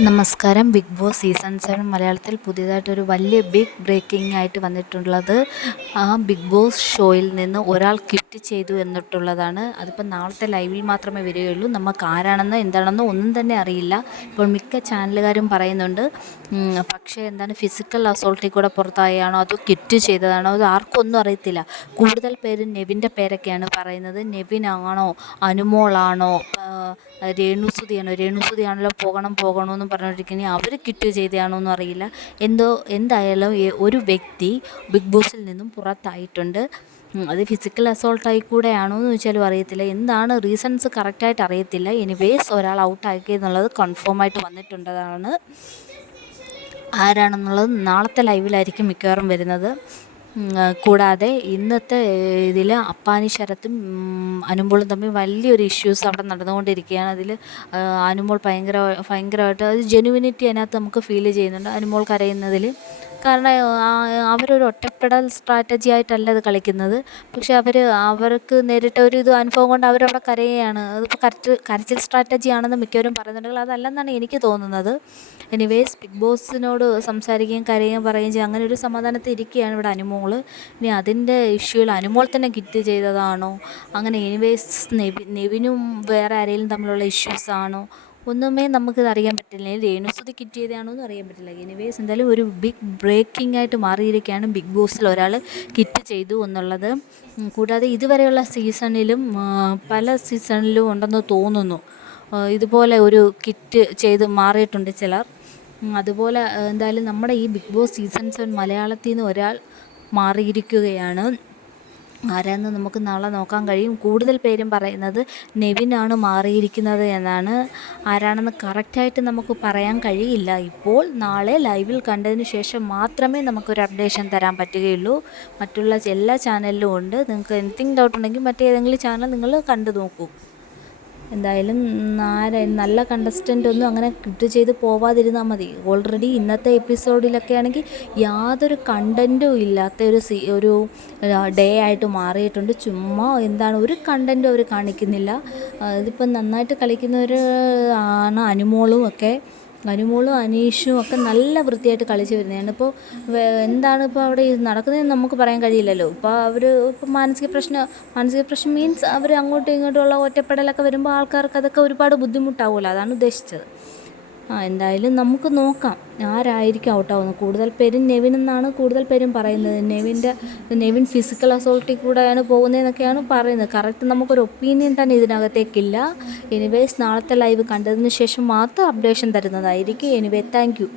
നമസ്കാരം. Big boss season 7 മലയാളത്തിൽ പുതിയതായിട്ടൊരു വലിയ ബിഗ് ബ്രേക്കിംഗ് ആയിട്ട് വന്നിട്ടുള്ളത് ആ ബിഗ് ബോസ് ഷോയിൽ നിന്ന് ഒരാൾ ക്വിറ്റ് ചെയ്തു എന്നിട്ടുള്ളതാണ്. അതിപ്പോൾ നാളത്തെ ലൈവിൽ മാത്രമേ വരികയുള്ളൂ. നമുക്ക് ആരാണെന്നോ എന്താണെന്നോ ഒന്നും തന്നെ അറിയില്ല. ഇപ്പോൾ മിക്ക ചാനലുകാരും പറയുന്നുണ്ട്, പക്ഷേ എന്താണ് ഫിസിക്കൽ അസോൾട്ടിൽ കൂടെ പുറത്തായാണോ അതോ ക്വിറ്റ് ചെയ്തതാണോ അത് ആർക്കും ഒന്നും അറിയത്തില്ല. കൂടുതൽ പേര് നെവിൻ്റെ പേരൊക്കെയാണ് പറയുന്നത്. നെവിനാണോ അനുമോളാണോ രേണുസുതിയാണല്ലോ പോകണമെന്ന് പറഞ്ഞുകൊണ്ടിരിക്കുന്നത്. അവർ ക്വിറ്റ് ചെയ്തതാണോന്നും അറിയില്ല. എന്തായാലും ഒരു വ്യക്തി ബിഗ് ബോസിൽ നിന്നും പുറത്തായിട്ടുണ്ട്. അത് ഫിസിക്കൽ അസോൾട്ടായി കൂടെയാണോ എന്ന് ചോദിച്ചാലും അറിയത്തില്ല. എന്താണ് റീസൺസ് കറക്റ്റായിട്ട് അറിയത്തില്ല. എനിവേസ് ഒരാൾ ഔട്ടാക്കിയെന്നുള്ളത് കൺഫേമായിട്ട് വന്നിട്ടുണ്ടതാണ്. ആരാണെന്നുള്ളത് നാളത്തെ ലൈവിലായിരിക്കും മിക്കവാറും വരുന്നത്. കൂടാതെ ഇന്നത്തെ ഇതിൽ അപ്പാനി ശരത്തും അനുമോളും തമ്മിൽ വലിയൊരു ഇഷ്യൂസ് അവിടെ നടന്നുകൊണ്ടിരിക്കുകയാണ്. അതിൽ അനുമോൾ ഭയങ്കരമായിട്ട് അത് ജെനുവിനിറ്റി അതിനകത്ത് നമുക്ക് ഫീൽ ചെയ്യുന്നുണ്ട്, അനുമോൾ കരയുന്നതിൽ. കാരണം അവരൊരു ഒറ്റപ്പെടൽ സ്ട്രാറ്റജി ആയിട്ടല്ല അത് കളിക്കുന്നത്. പക്ഷെ അവർക്ക് നേരിട്ട ഒരു അനുഭവം കൊണ്ട് അവരവിടെ കരയുകയാണ്. അതിപ്പോൾ കരച്ചിൽ സ്ട്രാറ്റജി ആണെന്ന് മിക്കവരും പറയുന്നുണ്ടെങ്കിൽ അതല്ലെന്നാണ് എനിക്ക് തോന്നുന്നത്. എനിവേസ് ബിഗ് ബോസിനോട് സംസാരിക്കുകയും കരയുകയും പറയുകയും ചെയ്യും. അങ്ങനെ ഒരു സമാധാനത്തിൽ ഇരിക്കുകയാണ് ഇവിടെ അനുമോൾ. ഇനി അതിൻ്റെ ഇഷ്യൂവിൽ അനുമോൾ തന്നെ ക്വിറ്റ് ചെയ്തതാണോ, അങ്ങനെ എനിവേസ് നെവിനും വേറെ ആരെങ്കിലും തമ്മിലുള്ള ഇഷ്യൂസാണോ ഒന്നുമേ നമുക്കിത് അറിയാൻ പറ്റില്ല. രേണുസുതി ക്വിറ്റ് ചെയ്തതാണോ എന്ന് അറിയാൻ പറ്റില്ല. എനിവേസ് എന്തായാലും ഒരു ബിഗ് ബ്രേക്കിംഗ് ആയിട്ട് മാറിയിരിക്കുകയാണ് ബിഗ് ബോസിൽ ഒരാൾ ക്വിറ്റ് ചെയ്തു എന്നുള്ളത്. കൂടാതെ ഇതുവരെയുള്ള സീസണിലും പല സീസണിലും ഉണ്ടെന്ന് തോന്നുന്നു ഇതുപോലെ ഒരു ക്വിറ്റ് ചെയ്ത് മാറിയിട്ടുണ്ട് ചിലർ. അതുപോലെ എന്തായാലും നമ്മുടെ ഈ ബിഗ് ബോസ് സീസൺ 7 മലയാളത്തിൽ നിന്ന് ഒരാൾ മാറിയിരിക്കുകയാണ്. ആരാന്ന് നമുക്ക് നാളെ നോക്കാൻ കഴിയും. കൂടുതൽ പേരും പറയുന്നത് നെവിനാണ് മാറിയിരിക്കുന്നത് എന്നാണ്. ആരാണെന്ന് കറക്റ്റായിട്ട് നമുക്ക് പറയാൻ കഴിയില്ല. ഇപ്പോൾ നാളെ ലൈവിൽ കണ്ടതിന് ശേഷം മാത്രമേ നമുക്കൊരു അപ്ഡേഷൻ തരാൻ പറ്റുകയുള്ളൂ. മറ്റുള്ള എല്ലാ ചാനലിലും ഉണ്ട്. നിങ്ങൾക്ക് എനിത്തിങ് ഡൗട്ട് ഉണ്ടെങ്കിൽ മറ്റേതെങ്കിലും ചാനൽ നിങ്ങൾ കണ്ടു നോക്കൂ. എന്തായാലും നല്ല കണ്ടസ്റ്റൻ്റ് ഒന്നും അങ്ങനെ ക്വിറ്റ് ചെയ്ത് പോവാതിരുന്നാൽ മതി. ഓൾറെഡി ഇന്നത്തെ എപ്പിസോഡിലൊക്കെ ആണെങ്കിൽ യാതൊരു കണ്ടൻറ്റും ഇല്ലാത്ത ഒരു ഡേ ആയിട്ട് മാറിയിട്ടുണ്ട്. ചുമ്മാ എന്താണ് ഒരു കണ്ടൻറ്റും അവർ കാണിക്കുന്നില്ല. ഇതിപ്പം നന്നായിട്ട് കളിക്കുന്നവർ ആണ് അനുമോളും അനീഷും ഒക്കെ നല്ല വൃത്തിയായിട്ട് കളിച്ച് വരുന്നതാണ്. ഇപ്പോൾ എന്താണ് ഇപ്പോൾ അവിടെ നടക്കുന്നതെന്ന് നമുക്ക് പറയാൻ കഴിയില്ലല്ലോ. ഇപ്പോൾ മാനസിക പ്രശ്നം മീൻസ് അവർ അങ്ങോട്ടും ഇങ്ങോട്ടുമുള്ള ഒറ്റപ്പെടലൊക്കെ വരുമ്പോൾ ആൾക്കാർക്ക് അതൊക്കെ ഒരുപാട് ബുദ്ധിമുട്ടാവുമല്ലോ. അതാണ് ഉദ്ദേശിച്ചത്. എന്തായാലും നമുക്ക് നോക്കാം ആരായിരിക്കും ഔട്ടാവുന്നത്. കൂടുതൽ പേരും നെവിൻ എന്നാണ് കൂടുതൽ പേരും പറയുന്നത്. നെവിൻ ഫിസിക്കൽ അസോൾട്ടിൽ കൂടെയാണ് പോകുന്നതെന്നൊക്കെയാണ് പറയുന്നത്. കറക്റ്റ് നമുക്കൊരു ഒപ്പീനിയൻ തന്നെ ഇതിനകത്തേക്കില്ല. എനിവേസ് നാളത്തെ ലൈവ് കണ്ടതിന് ശേഷം മാത്രം അപ്ഡേഷൻ തരുന്നതായിരിക്കും. Anyway thank you.